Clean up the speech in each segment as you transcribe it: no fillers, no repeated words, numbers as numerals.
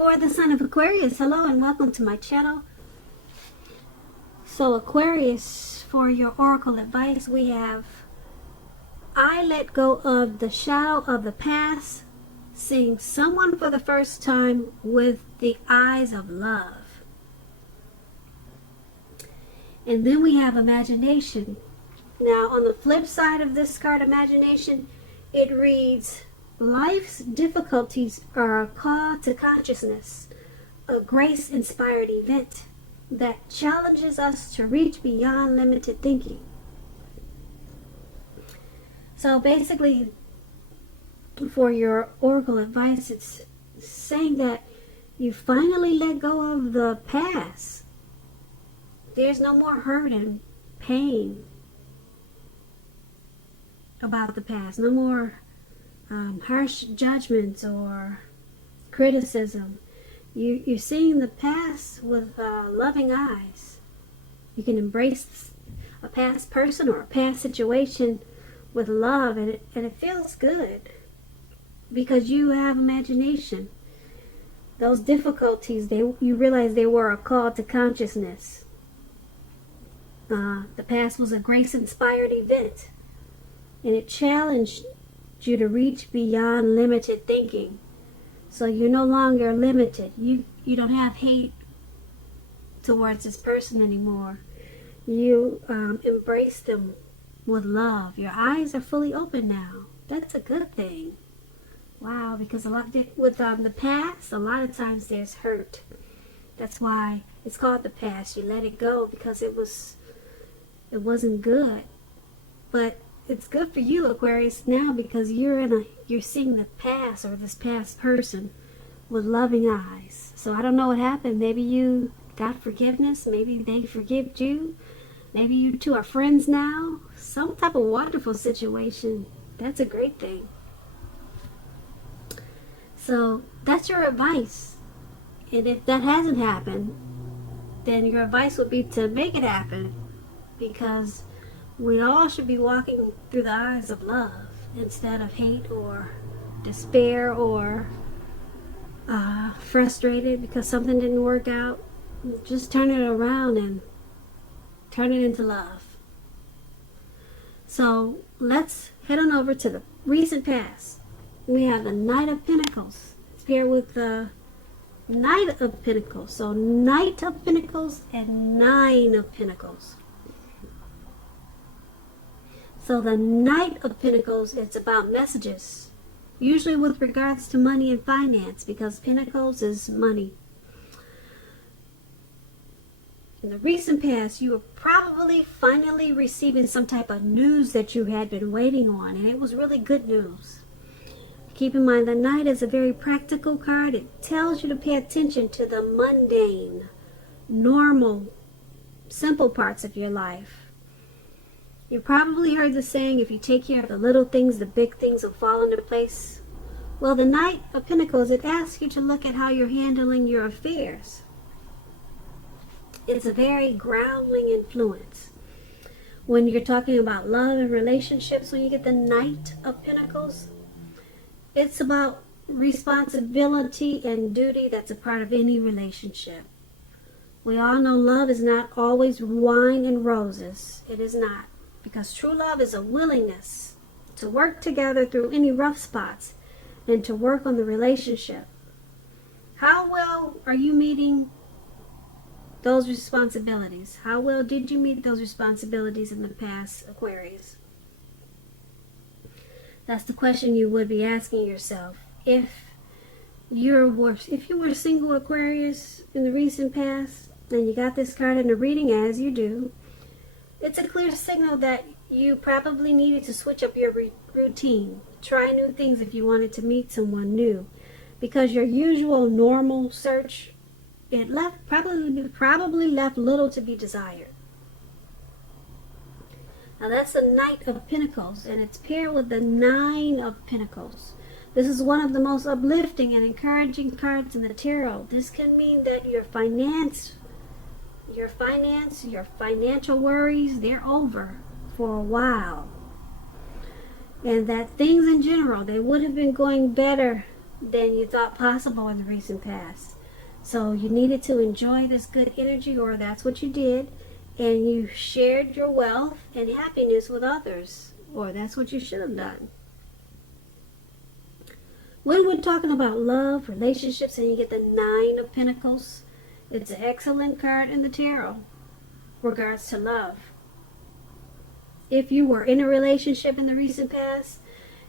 For the sign of Aquarius, hello and welcome to my channel. So Aquarius, for your oracle advice, we have: I let go of the shadow of the past, seeing someone for the first time with the eyes of love. And then we have imagination. Now on the flip side of this card, imagination, it reads: life's difficulties are a call to consciousness, a grace-inspired event that challenges us to reach beyond limited thinking. So basically, for your oracle advice, it's saying that you finally let go of the past. There's no more hurt and pain about the past. No more harsh judgments or criticism. You're seeing the past with loving eyes. You can embrace a past person or a past situation with love, and it feels good because you have imagination. Those difficulties, you realize they were a call to consciousness. The past was a grace-inspired event, and it challenged you to reach beyond limited thinking. So you're no longer limited. You don't have hate towards this person anymore. You embrace them with love. Your eyes are fully open now. That's a good thing. Wow, because with the past, a lot of times there's hurt. That's why it's called the past. You let it go because it wasn't good. But it's good for you, Aquarius, now, because you're seeing the past, or this past person, with loving eyes. So I don't know what happened. Maybe you got forgiveness. Maybe they forgave you. Maybe you two are friends now. Some type of wonderful situation. That's a great thing. So that's your advice. And if that hasn't happened, then your advice would be to make it happen, because we all should be walking through the eyes of love instead of hate or despair or frustrated because something didn't work out. Just turn it around and turn it into love. So let's head on over to the recent past. We have the Knight of Pentacles. It's paired with the Knight of Pentacles. So Knight of Pentacles and Nine of Pentacles. So the Knight of Pentacles, it's about messages, usually with regards to money and finance, because Pentacles is money. In the recent past, you were probably finally receiving some type of news that you had been waiting on, and it was really good news. Keep in mind, the Knight is a very practical card. It tells you to pay attention to the mundane, normal, simple parts of your life. You probably heard the saying, if you take care of the little things, the big things will fall into place. Well, the Knight of Pentacles, it asks you to look at how you're handling your affairs. It's a very grounding influence. When you're talking about love and relationships, when you get the Knight of Pentacles, it's about responsibility and duty that's a part of any relationship. We all know love is not always wine and roses. It is not. Because true love is a willingness to work together through any rough spots and to work on the relationship. How well are you meeting those responsibilities? How well did you meet those responsibilities in the past, Aquarius? That's the question you would be asking yourself. If you were single, Aquarius, in the recent past, and you got this card in the reading, as you do, it's a clear signal that you probably needed to switch up your routine. Try new things if you wanted to meet someone new. Because your usual normal search, it probably left little to be desired. Now that's the Knight of Pentacles, and it's paired with the Nine of Pentacles. This is one of the most uplifting and encouraging cards in the tarot. This can mean that your financial worries, they're over for a while. And that things in general, they would have been going better than you thought possible in the recent past. So you needed to enjoy this good energy, or that's what you did, and you shared your wealth and happiness with others, or that's what you should have done. When we're talking about love, relationships, and you get the Nine of Pentacles, it's an excellent card in the tarot regards to love. If you were in a relationship in the recent past,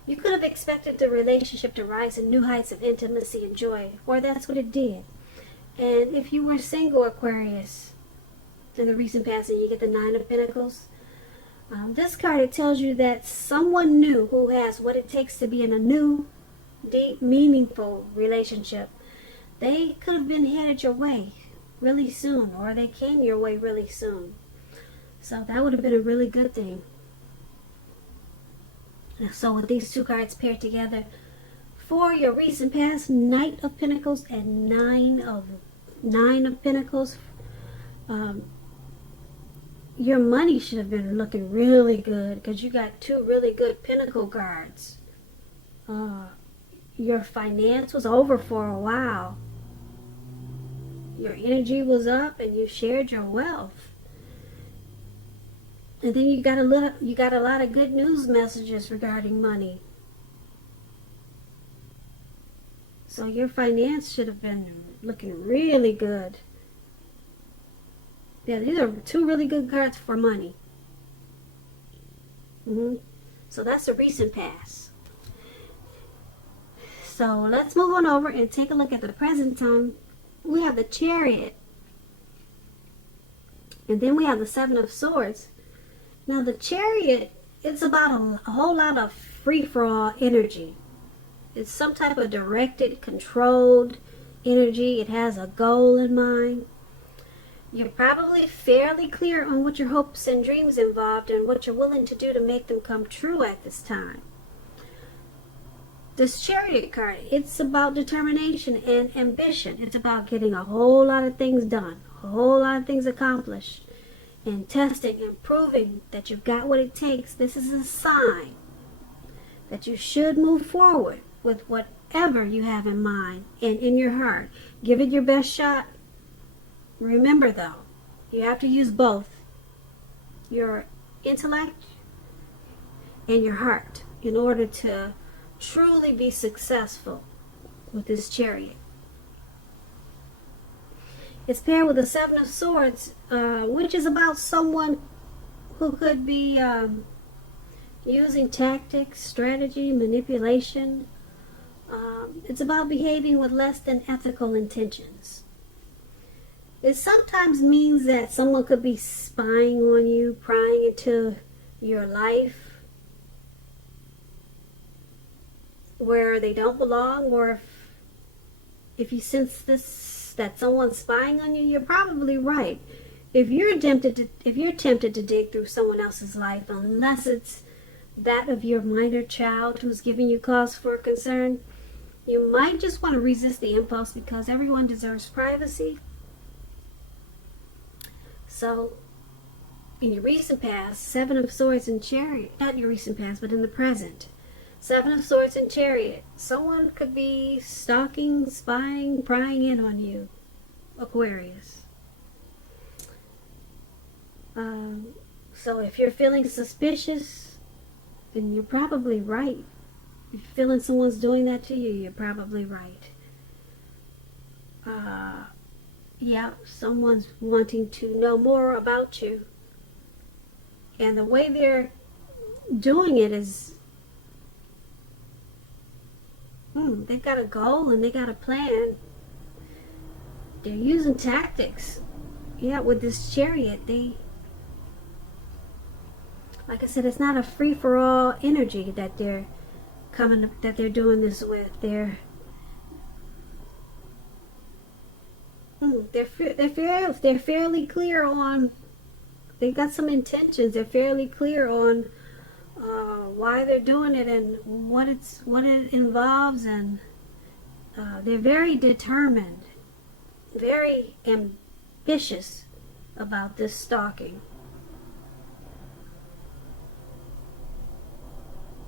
you could have expected the relationship to rise in new heights of intimacy and joy, or that's what it did. And if you were single, Aquarius, in the recent past, and you get the Nine of Pentacles, this card, it tells you that someone new who has what it takes to be in a new, deep, meaningful relationship, they could have been headed your way really soon, or they came your way really soon. So that would have been a really good thing. So with these two cards paired together, for your recent past, Knight of Pentacles and Nine of Pentacles, your money should have been looking really good, because you got two really good Pentacle cards. Your finance was over for a while. Your energy was up, and you shared your wealth. And then you got a lot of good news messages regarding money. So your finance should have been looking really good. Yeah, these are two really good cards for money. So that's a recent past. So let's move on over and take a look at the present time. We have the Chariot. And then we have the Seven of Swords. Now the Chariot, it's about a whole lot of free-for-all energy. It's some type of directed, controlled energy. It has a goal in mind. You're probably fairly clear on what your hopes and dreams involved and what you're willing to do to make them come true at this time. This Chariot card, it's about determination and ambition. It's about getting a whole lot of things done, a whole lot of things accomplished, and testing and proving that you've got what it takes. This is a sign that you should move forward with whatever you have in mind and in your heart. Give it your best shot. Remember though, you have to use both your intellect and your heart in order to truly be successful with this Chariot. It's paired with the Seven of Swords, which is about someone who could be using tactics, strategy, manipulation. It's about behaving with less than ethical intentions. It sometimes means that someone could be spying on you, prying into your life where they don't belong, or if you sense that someone's spying on you, you're probably right. If you're tempted to dig through someone else's life, unless it's that of your minor child who's giving you cause for concern, you might just want to resist the impulse, because everyone deserves privacy. So, in your recent past, Seven of Swords and Chariot, not your recent past, but in the present, Seven of Swords and Chariot, someone could be stalking, spying, prying in on you, Aquarius. So if you're feeling suspicious, then you're probably right. If you're feeling someone's doing that to you, you're probably right. Yeah, someone's wanting to know more about you. And the way they're doing it is, they've got a goal and they got a plan. They're using tactics. Yeah, with this Chariot, like I said, it's not a free-for-all energy that they're doing this with. They're fairly clear on. They've got some intentions. They're fairly clear on why they're doing it and what it involves, and they're very determined, very ambitious about this stalking.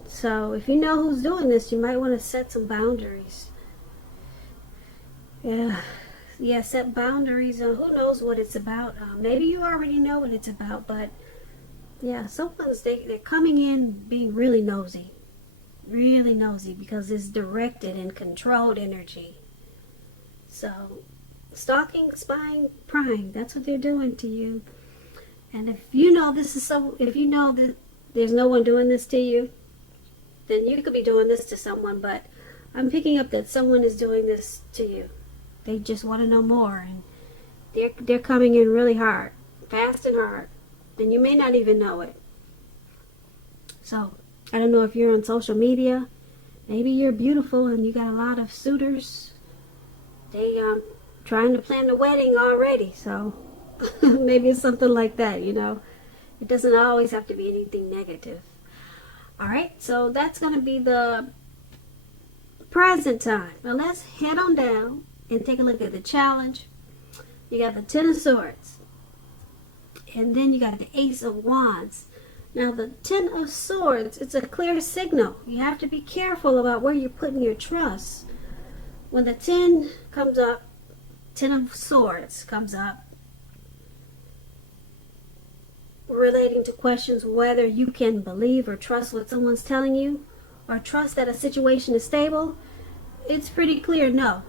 So if you know who's doing this, you might want to set some boundaries. Yeah. Yeah, set boundaries. Who knows what it's about? Maybe you already know what it's about, but yeah, they're coming in being really nosy because it's directed and controlled energy. So, stalking, spying, prying, that's what they're doing to you. And if you know if you know that there's no one doing this to you, then you could be doing this to someone, but I'm picking up that someone is doing this to you. They just want to know more, and they're coming in really hard, fast and hard, and you may not even know it. So, I don't know if you're on social media. Maybe you're beautiful and you got a lot of suitors. They trying to plan the wedding already, so maybe it's something like that, you know. It doesn't always have to be anything negative. All right, so that's going to be the present time. Now let's head on down and take a look at the challenge. You got the Ten of Swords, and then you got the Ace of Wands. Now the Ten of Swords, it's a clear signal. You have to be careful about where you're putting your trust. When the 10 comes up, Ten of Swords comes up, relating to questions whether you can believe or trust what someone's telling you, or trust that a situation is stable, it's pretty clear no.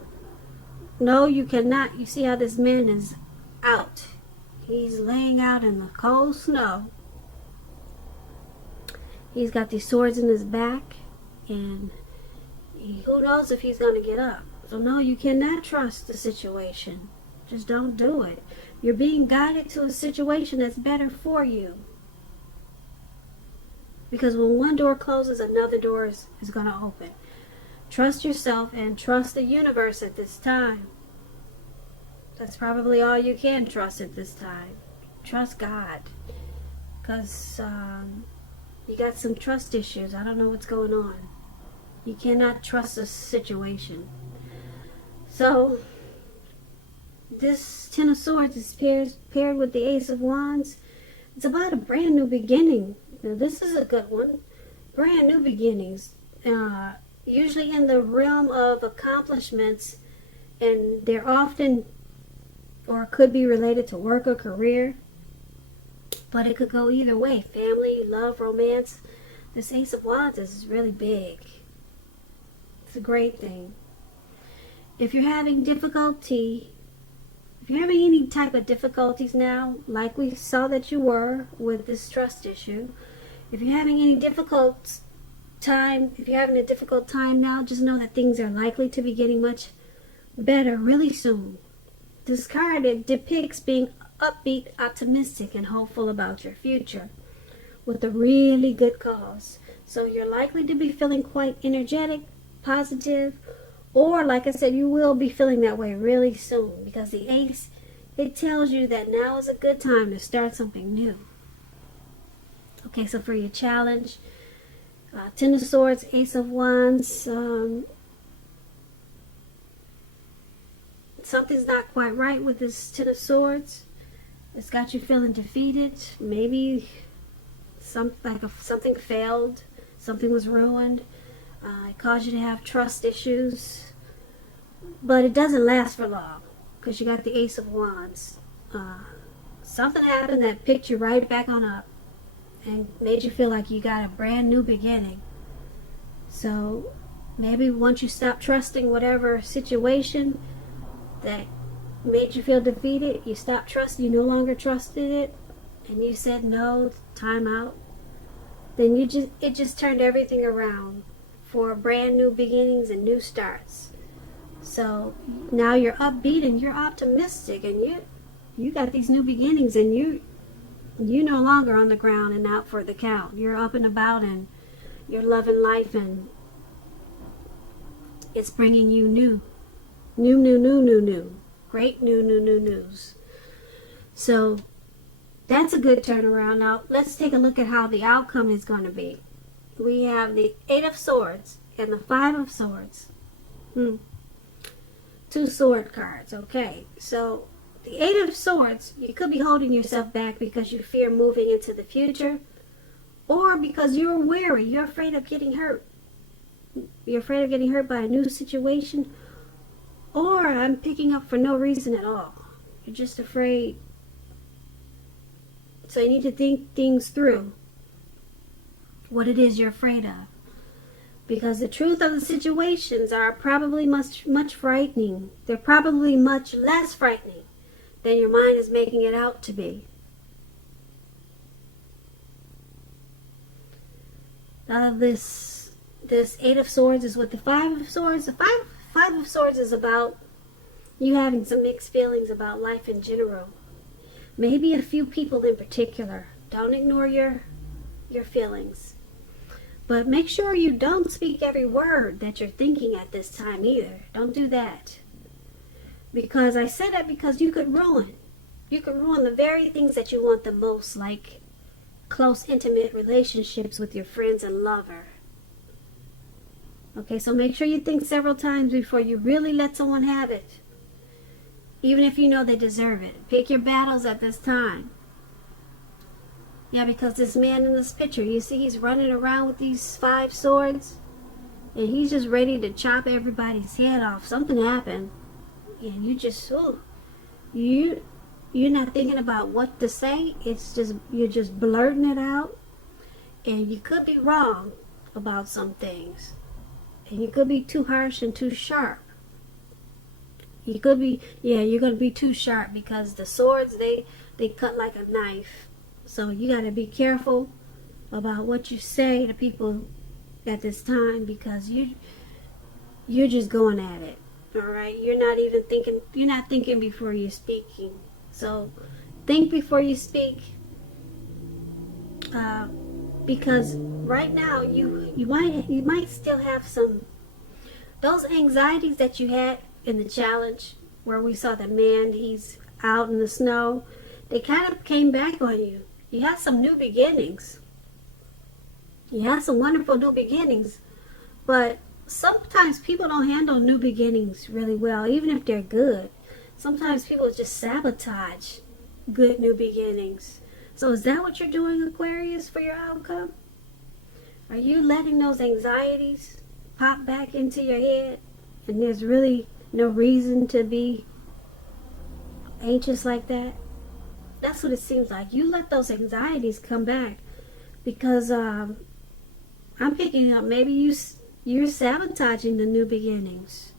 No, you cannot. You see how this man is out. He's laying out in the cold snow. He's got these swords in his back, and who knows if he's going to get up. So no, you cannot trust the situation. Just don't do it. You're being guided to a situation that's better for you. Because when one door closes, another door is going to open. Trust yourself and trust the universe at this time. That's probably all you can trust at this time. Trust God. Because you got some trust issues. I don't know what's going on. You cannot trust a situation. So, this Ten of Swords is paired with the Ace of Wands. It's about a brand new beginning. Now, this is a good one. Brand new beginnings. Usually in the realm of accomplishments, and they're often or could be related to work or career, but it could go either way. Family, love, romance. This Ace of Wands is really big. It's a great thing. If you're having any type of difficulties now, like we saw that you were with this trust issue, if you're having a difficult time now, just know that things are likely to be getting much better really soon. This card, it depicts being upbeat, optimistic, and hopeful about your future with a really good cause. So you're likely to be feeling quite energetic, positive, or like I said, you will be feeling that way really soon, because the Ace, it tells you that now is a good time to start something new. Okay, so for your challenge, Ten of Swords, Ace of Wands, something's not quite right with this Ten of Swords. It's got you feeling defeated. Maybe something failed, something was ruined. It caused you to have trust issues, but it doesn't last for long because you got the Ace of Wands. Something happened that picked you right back on up and made you feel like you got a brand new beginning. So maybe once you stop trusting whatever situation that made you feel defeated, you stopped trusting, you no longer trusted it, and you said no, time out, then it just turned everything around for brand new beginnings and new starts. So now you're upbeat and you're optimistic, and you got these new beginnings, and you're no longer on the ground and out for the count. You're up and about, and you're loving life, and it's bringing you new. Great new news. So that's a good turnaround. Now let's take a look at how the outcome is going to be. We have the Eight of Swords and the Five of Swords. Two sword cards. Okay, so the Eight of Swords, you could be holding yourself back because you fear moving into the future, or because you're wary, you're afraid of getting hurt. You're afraid of getting hurt by a new situation, Or I'm picking up for no reason at all. You're just afraid. So you need to think things through. What it is you're afraid of. Because the truth of the situations are probably much frightening. They're probably much less frightening than your mind is making it out to be. This Eight of Swords is with the Five of Swords. The Five of Swords is about you having some mixed feelings about life in general. Maybe a few people in particular. Don't ignore your feelings. But make sure you don't speak every word that you're thinking at this time either. Don't do that. Because I say that because you could ruin the very things that you want the most, like close, intimate relationships with your friends and lover. Okay, so make sure you think several times before you really let someone have it. Even if you know they deserve it. Pick your battles at this time. Yeah, because this man in this picture, you see he's running around with these 5 swords. And he's just ready to chop everybody's head off. Something happened. And you just, you're not thinking about what to say. It's just, you're just blurting it out. And you could be wrong about some things. And you could be too harsh and too sharp. You could be, you're going to be too sharp because the swords, they cut like a knife. So you got to be careful about what you say to people at this time because you're just going at it. All right, you're not thinking before you're speaking. So think before you speak, because right now you might still have some those anxieties that you had in the challenge where we saw the man, he's out in the snow. They kind of came back on you. You had some new beginnings. You had some wonderful new beginnings, but sometimes people don't handle new beginnings really well, even if they're good. Sometimes people just sabotage good new beginnings. So is that what you're doing, Aquarius, for your outcome? Are you letting those anxieties pop back into your head and there's really no reason to be anxious like that? That's what it seems like. You let those anxieties come back because I'm picking up maybe you're sabotaging the new beginnings.